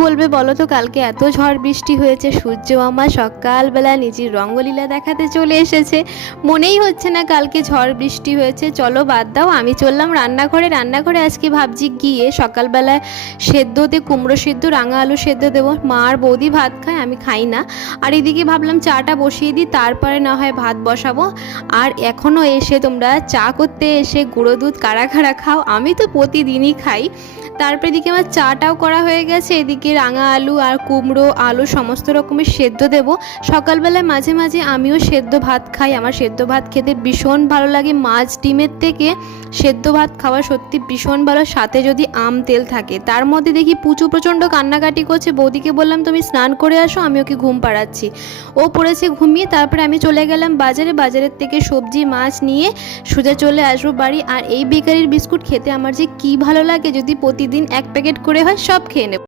বলবে বলো তো, কালকে এত ঝড় বৃষ্টি হয়েছে, সূর্য মামা সকালবেলা নিজের রঙ্গলীলা দেখাতে চলে এসেছে। মনেই হচ্ছে না কালকে ঝড় বৃষ্টি হয়েছে। চলো বাদ দাও, আমি চললাম রান্নাঘরে আজকে ভাবছি গিয়ে সকালবেলায় সেদ্ধতে কুমড়ো সেদ্ধ, রাঙা আলু সেদ্ধ দেবো। মা আর বৌদি ভাত খায়, আমি খাই না। আর এদিকে ভাবলাম চাটা বসিয়ে দিই, তারপরে না হয় ভাত বসাবো। আর এখনও এসে তোমরা চা করতে এসে গুঁড়ো দুধ কারা কারা খাও? আমি তো প্রতিদিনই খাই। তারপরে এদিকে আমার চাটাও করা হয়ে গেছে, এদিকে রাঙা আলু আর কুমড়ো আলু সমস্ত রকমের সেদ্ধ দেব। সকালবেলায় মাঝে মাঝে আমিও সেদ্ধ ভাত খাই, আমার সেদ্ধ ভাত খেতে ভীষণ ভালো লাগে। মাছ ডিমের থেকে সেদ্ধ ভাত খাওয়া সত্যি ভীষণ ভালো, সাথে যদি আম তেল থাকে। তার মধ্যে দেখি পুচু প্রচণ্ড কান্নাকাটি করছে, বৌদিকে বললাম তুমি স্নান করে আসো, আমি ওকে ঘুম পাড়াচ্ছি। ও পড়েছে ঘুমিয়ে। তারপরে আমি চলে গেলাম বাজারের থেকে সবজি মাছ নিয়ে সোজা চলে আসবো বাড়ি। আর এই বেকারির বিস্কুট খেতে আমার যে কি ভালো লাগে, যদি প্রতিদিন এক প্যাকেট করে হয় সব খেয়ে নেব।